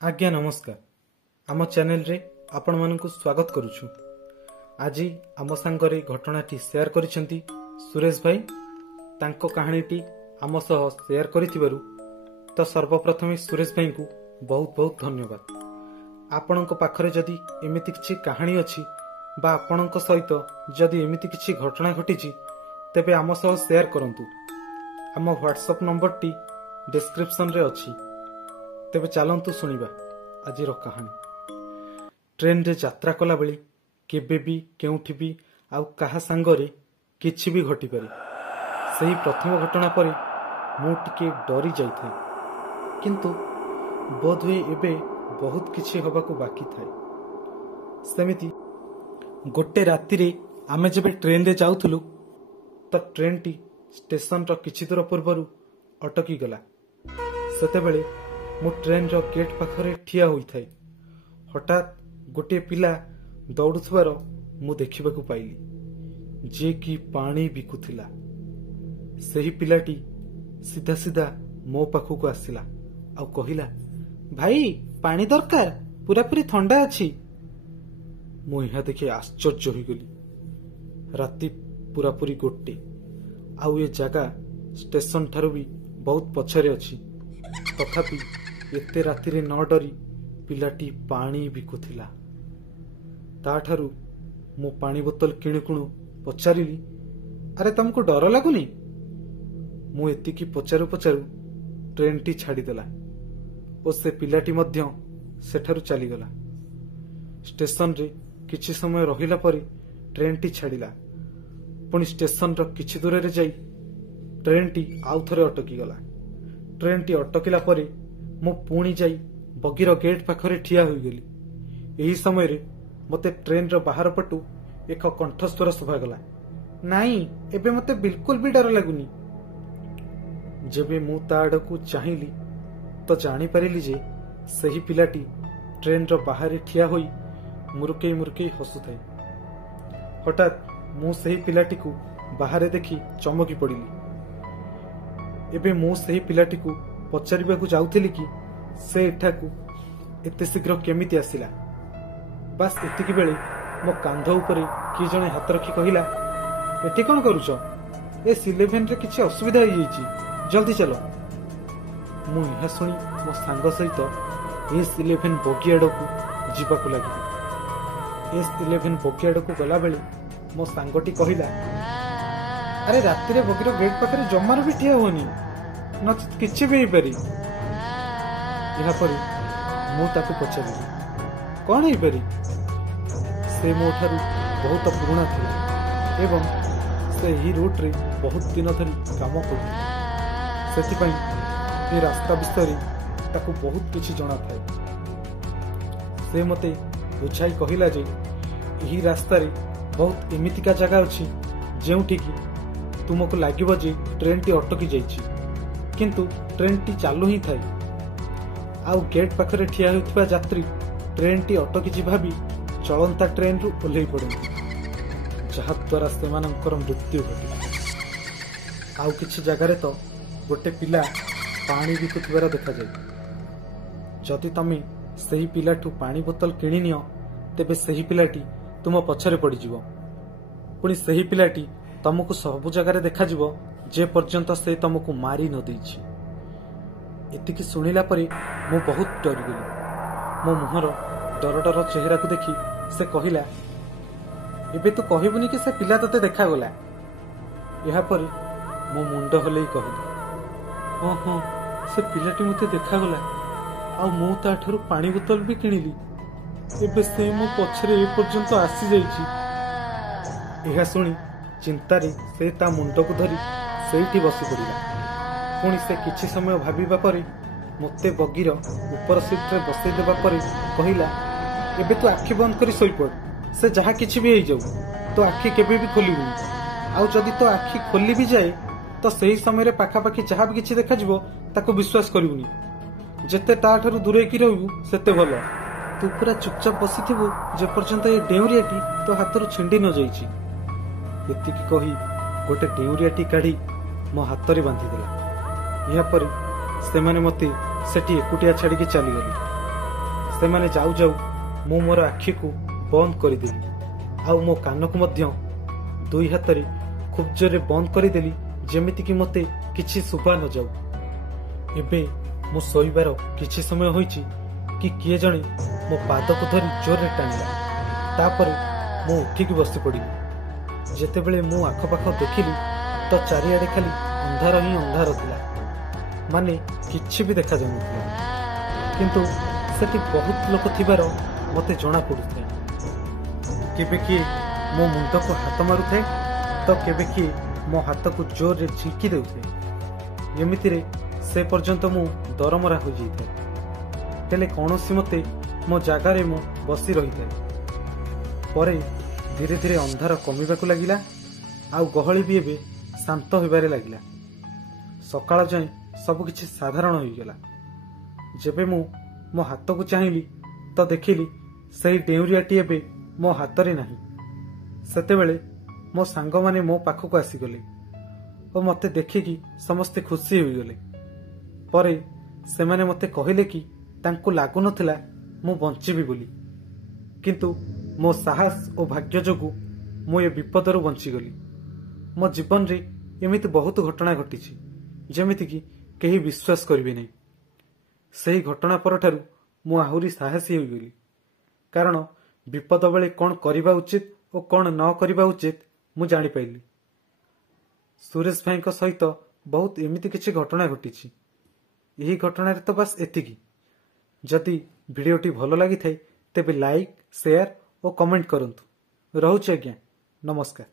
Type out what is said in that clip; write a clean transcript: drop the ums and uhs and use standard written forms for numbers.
आज्ञा नमस्कार। आम चैनल रे आपण मानकु स्वागत करुछु। आज आम सांगरे घटनाटी शेयर करिसेंती सुरेश भाई। तांको कहानीटी आम सह शेयर करिथिबारु तो सर्वप्रथमे सुरेश भाई को बहुत बहुत धन्यवाद। आपणक पाखरे जदि एमिति किछि कहानी अछि बा आपणक सहित जदि एमिति किछि घटना घटिछि तेबे आम सह शेयर करंतु। आम व्हाट्सएप नंबर टी डिस्क्रिप्शन रे अछि। तेबे चलंतु सुनिबा आज कहानी। ट्रेन रे यात्रा कला बेली केबे भी केउठी भी आउ कहा सांगरे किछि भी घटी पारे। सही प्रथम घटना परे मु टिके डरी जाइथाय, किंतु बोधवे एबे बहुत किछि होबाकू बाकी थाए। सेमिति गोटे राति रे आमे जेबे ट्रेन रे जाउथुलु तो ट्रेन टी स्टेशन रो किछि दूर पूर्वरु अटकी गला। सेतेबेले मु ट्रेन रो गेट पाखरे ठिया होइथाय। हठात गोटे पिला दौड़ुथबार मु देखिबाकू पाइली, जे कि पानी बिकुथिला। सही पिलाटी सीधा सीधा मो पाखकू आसिला आ कहिला, भाई पानी दरकार, पूरा पूरी ठंडा अछि। मु यहा देखि आश्चर्य होइगली। राति पूरा पूरी गोटे आउ ए जगह स्टेशन ठारू भी बहुत पछरे अछि। तथापि एते राति रे न डरी पिलाटी पानी बिकुथिला। ताठारू मु पानी बोतल किणुकुणु पचारिली, अरे तुमको डर लागुनी? मु एतिकी पचारू पचारू ट्रेन टी छाड़ीदेला और से पिलाटी मध्य सेठारू चलीगला। स्टेशन रे किछि समय रहिला परे ट्रेन टी छाड़िला। पुणी स्टेशन रो किछि दूर रे जाई ट्रेन टी आउ थरे अटकी गला। ट्रेन टी अटकिला परे मु पुणी जाई बगीर गेट पाखरे ठिया होइगली। एही समय रे मते ट्रेन रो बाहर पटु एक कंठस्वर सुभागला, नाई एबे मते बिल्कुल भी डर लागुनी। जेबे मु ता आडकू चाहिली तो जानी परिली जे सही पिलाटी ट्रेन रो बाहर ठिया होई मुरुकेई मुरुकेई हसुथाय। हठात मु सही पिलाटी को बाहर देखि चमकी पड़िली। एबे मु सही पिलाटी को पचारिबाकू जाउथिली कि से एठाकू एते शीघ्र केमिति आसिला। बास एतिकी बेले मो कांध उपरे कि जणे हाथ रखी कहिला, एठी कोन करूछ? ए सिलेभेन रे किछि असुविधा होई जाईची, जल्दी चलो। मु यह सुनी मो सांग सहित ए सिलेभेन बगी आडकू जीवाकू लागिली। ए सिलेभेन बगी आडकू गला बेले मो सांगटी कहिला, अरे राति रे बगीर गेट पाखरे जमार भी ठिया होनी, नचित किछि भी पारी। यहा पर मु ताकू पचारिली, कौन है पारी? से मो ठारू बहुत पुराना थिला एवं से ही रूट रे बहुत दिन धरी काम करथिला। सेति ए रास्ता विषय ताकू बहुत किछि जଣା थाए। से मते बुझाई कहिला जे एही रास्ता रे बहुत एमितिका जगह अछि जेउठी कि तुमको लागिबो जे ट्रेन टी अटकी जाईची, किंतु ट्रेन टी चालू ही थाए। आउ गेट पाखरे ठिया होइतबा यात्री ट्रेन टी अटकी जी भाबी चलंता ट्रेन रु ओल्है पड़ନ୍ତି, जहा द्वारा सेमानंकर मृत्यु घटे। आउ किछि जगारे तो गोटे पिला पानी बिकुथिबार देखा जाय। जदि तमे सही पिलाठू पानी बोतल किणी नियो तेबे सही पिलाटी तुम पछरे पड़ी जिवो। पुणी सही पिलाटी तुमको सबु जगारे देखा जिवो जे पर्यंत से तुमको मारी न देइछि। एतिकी सुनिला परे मु बहुत डरी गली। मो मुहर डर डर चेहरा को देखी से कहिला, एबे तू कहबुनी कि से पिला तते देखा गला? यहा पर मो मुंड हलेई कहली, हां से पिलाटी मते देखा गला आ मु ता ठरू पानी बोतल भी किनिली। एबे से मो पछरे ए पर्यंत आसी जाईची। एहा सुनी चिंतारे से ता मुंड को धरी सेठी बसी पड़िला। पुणी से किछि समय भाबिबा परे मते बगीर ऊपर सीट रे बसई देबा परे कहिला, एबे तू आखि बंद करी सोई पड़, से जहा किछि भी होई जाऊ तो आखि केबे भी खोलिबुनी। आउ जदि तो आखि खोली भी जाए तो सही समय रे पाखा पाखी जहा भी किछि देखा जिवो ताको विश्वास करिबुनी। जेते ता ठारू दूरे की रहू सेते भलो। तू पूरा चुपचाप बसिथिबु जे पर्यंत ए डेउरियाटी तो हाथरू छिंडी न जाईची। एतिकी कही गोटे डेउरियाटी काढी मो हाथ रे बांधी देला। या पर से माने मते सेठी एकुटिया छाड़ी के चली गली। ସେମାନେ ଯାଉ ଯାଉ ମୁଁ ମୋର ଆଖିକୁ ବନ୍ଦ କରିଦେଲି ଆଉ ମୋ କାନକୁ ମଧ୍ୟ ଦୁଇ ହାତରେ ଖୁବ୍ ଜୋରରେ ବନ୍ଦ କରିଦେଲି, ଯେମିତିକି ମୋତେ କିଛି ଶୁଭା ନଯାଉ। ଏବେ ମୁଁ ଶୋଇବାର କିଛି ସମୟ ହୋଇଛି କି କିଏ ଜଣେ ମୋ ପାଦକୁ ଧରି ଜୋରରେ ଟାଣିଲା। ତାପରେ ମୁଁ ଉଠିକି ବସି ପଡ଼ିଲି। ଯେତେବେଳେ ମୁଁ ଆଖପାଖ ଦେଖିଲି ତ ଚାରିଆଡ଼େ ଖାଲି ଅନ୍ଧାର ହିଁ ଅନ୍ଧାର ଥିଲା, ମାନେ କିଛି ବି ଦେଖାଯାଉନଥିଲା। କିନ୍ତୁ ସେଠି ବହୁତ ଲୋକ ଥିବାର ମୋତେ ଜଣାପଡ଼ୁଥାଏ। କେବେ କିଏ ମୋ ମୁଣ୍ଡକୁ ହାତ ମାରୁଥାଏ ତ କେବେ କିଏ ମୋ ହାତକୁ ଜୋରରେ ଝିଙ୍କି ଦେଉଥାଏ। ଏମିତିରେ ସେ ପର୍ଯ୍ୟନ୍ତ ମୁଁ ଦରମରା ହୋଇଯାଇଥାଏ। ହେଲେ କୌଣସି ମତେ ମୋ ଜାଗାରେ ମୁଁ ବସି ରହିଥାଏ। ପରେ ଧୀରେ ଧୀରେ ଅନ୍ଧାର କମିବାକୁ ଲାଗିଲା ଆଉ ଗହଳି ବି ଏବେ ଶାନ୍ତ ହେବାରେ ଲାଗିଲା। ସକାଳ ଯାଏଁ ସବୁକିଛି ସାଧାରଣ ହୋଇଗଲା। ଯେବେ ମୁଁ ମୋ ହାତକୁ ଚାହିଁଲି ତ ଦେଖିଲି ସେହି ଡେଉଁରିଆଟି ଏବେ ମୋ ହାତରେ ନାହିଁ। ସେତେବେଳେ ମୋ ସାଙ୍ଗମାନେ ମୋ ପାଖକୁ ଆସିଗଲେ ଓ ମୋତେ ଦେଖିକି ସମସ୍ତେ ଖୁସି ହୋଇଗଲେ। ପରେ ସେମାନେ ମୋତେ କହିଲେ କି ତାଙ୍କୁ ଲାଗୁନଥିଲା ମୁଁ ବଞ୍ଚିବି ବୋଲି, କିନ୍ତୁ ମୋ ସାହସ ଓ ଭାଗ୍ୟ ଯୋଗୁଁ ମୁଁ ଏ ବିପଦରୁ ବଞ୍ଚିଗଲି। ମୋ ଜୀବନରେ ଏମିତି ବହୁତ ଘଟଣା ଘଟିଛି ଯେମିତିକି କେହି ବିଶ୍ୱାସ କରିବେ ନାହିଁ। ସେହି ଘଟଣା ପରଠାରୁ ମୁଁ ଆହୁରି ସାହସୀ ହୋଇଗଲି, କାରଣ ବିପଦ ବେଳେ କ'ଣ କରିବା ଉଚିତ ଓ କ'ଣ ନ କରିବା ଉଚିତ ମୁଁ ଜାଣିପାରିଲି। ସୁରେଶ ଭାଇଙ୍କ ସହିତ ବହୁତ ଏମିତି କିଛି ଘଟଣା ଘଟିଛି। ଏହି ଘଟଣାରେ ତ ବାସ୍ ଏତିକି। ଯଦି ଭିଡ଼ିଓଟି ଭଲ ଲାଗିଥାଏ ତେବେ ଲାଇକ୍, ସେୟାର ଓ କମେଣ୍ଟ କରନ୍ତୁ। ରହୁଛି ଆଜ୍ଞା, ନମସ୍କାର।